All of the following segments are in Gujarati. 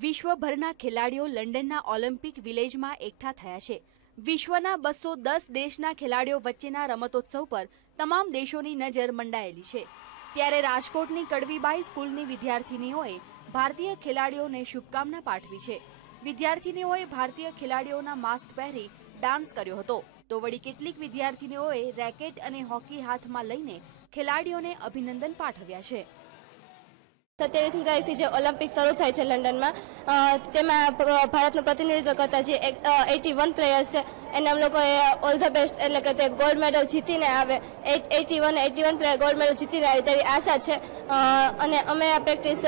વિશ્વભરના ખેલાડીઓ લંડનના ઓલિમ્પિક વિલેજમાં એકઠા થયા છે. વિશ્વના બસો દસ દેશના ખેલાડીઓ વચ્ચેના રમતોત્સવ પર તમામ દેશોની નજર મંડાયેલી છે. ત્યારે રાજકોટની કડવીબાઈ સ્કૂલની વિદ્યાર્થીનીઓએ ભારતીય ખેલાડીઓને શુભકામના પાઠવી છે. વિદ્યાર્થીનીઓએ ભારતીય ખેલાડીઓના માસ્ક પહેરી ડાન્સ કર્યો હતો. તો વળી કેટલીક વિદ્યાર્થીનીઓએ રેકેટ અને હોકી હાથમાં લઈને ખેલાડીઓને અભિનંદન પાઠવ્યા છે. સત્યાવીસમી તારીખથી જે ઓલિમ્પિક શરૂ થાય છે લંડનમાં તેમાં ભારતનું પ્રતિનિધિત્વ કરતા જે એટી વન પ્લેયર્સ છે, એને અમે લોકોએ ઓલ ધ બેસ્ટ એટલે કે તે ગોલ્ડ મેડલ જીતીને આવે. Eighty one eighty one player gold medal જીતીને આવે તેવી આશા છે. અને અમે આ પ્રેક્ટિસ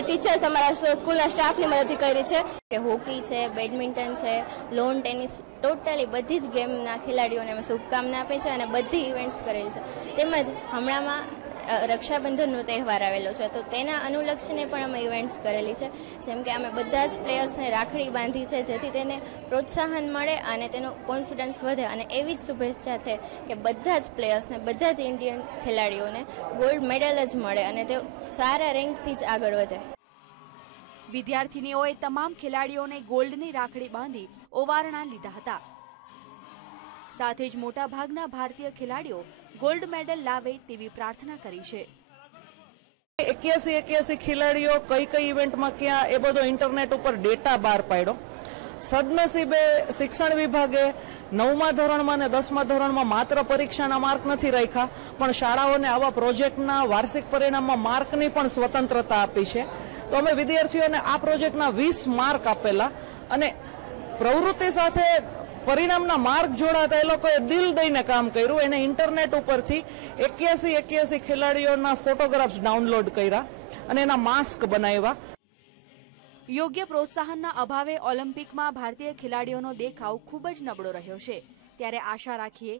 ટીચર્સ અમારા સ્કૂલના સ્ટાફની મદદથી કરી છે. કે હોકી છે બેડમિન્ટન છે લોન ટેનિસ ટોટલી બધી જ ગેમના ખેલાડીઓને અમે શુભકામના આપી છે અને બધી ઇવેન્ટ્સ કરેલી છે. તેમજ હમણાંમાં રક્ષાબંધનનો તહેવાર આવેલો છે. તો તેના અનુલક્ષીને પણ અમે ઇવેન્ટ્સ કરેલી છે. જેમ કે અમે બધા જ પ્લેયર્સને રાખડી બાંધી છે, જેથી તેને પ્રોત્સાહન મળે અને તેનો કોન્ફિડન્સ વધે. અને એવી જ શુભેચ્છા છે કે બધા જ પ્લેયર્સને બધા જ ઇન્ડિયન ખેલાડીઓને ગોલ્ડ મેડલ જ મળે અને તે સારા રેન્કથી જ આગળ વધે. વિદ્યાર્થીનીઓએ તમામ ખેલાડીઓને ગોલ્ડની રાખડી બાંધી ઓવારણા લીધા હતા. સાથે જ મોટાભાગના ભારતીય ખેલાડીઓ ગોલ્ડ મેડલ લાવે તેવી પ્રાર્થના કરી છે. એક્યાસી એક્યાસી ખેલાડીઓ કઈ કઈ ઇવેન્ટમાં ક્યાં, એ બધો ઇન્ટરનેટ ઉપર ડેટા બહાર પાડ્યો. સદનસીબે શિક્ષણ વિભાગે નવમા ધોરણમાં અને દસમા ધોરણમાં માત્ર પરીક્ષાના માર્ક નથી રાખ્યા, પણ શાળાઓને આવા પ્રોજેક્ટના વાર્ષિક પરિણામમાં માર્કની પણ સ્વતંત્રતા આપી છે. તો અમે વિદ્યાર્થીઓને આ પ્રોજેક્ટના વીસ માર્ક આપેલા અને પ્રવૃત્તિ સાથે પરિણામના માર્ગ જોડાતા એ લોકોએ દિલ દઈને કામ કર્યું. એને ઇન્ટરનેટ ઉપરથી એક્યાસી એક્યાસી ખેલાડીઓના ફોટોગ્રાફ્સ ડાઉનલોડ કર્યા અને એના માસ્ક બનાવ્યા. યોગ્ય પ્રોત્સાહનના અભાવે ઓલિમ્પિકમાં ભારતીય ખેલાડીઓનો દેખાવ ખૂબ જ નબળો રહ્યો છે. ત્યારે આશા રાખીએ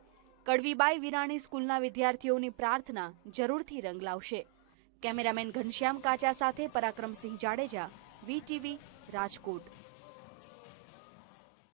કડવીબાઈ વિરાણી સ્કૂલના વિદ્યાર્થીઓની પ્રાર્થના જરૂરથી રંગ લાવશે. કેમેરામેન ઘનશ્યામ કાચા સાથે પરાક્રમસિંહ જાડેજા, વીટીવી, રાજકોટ.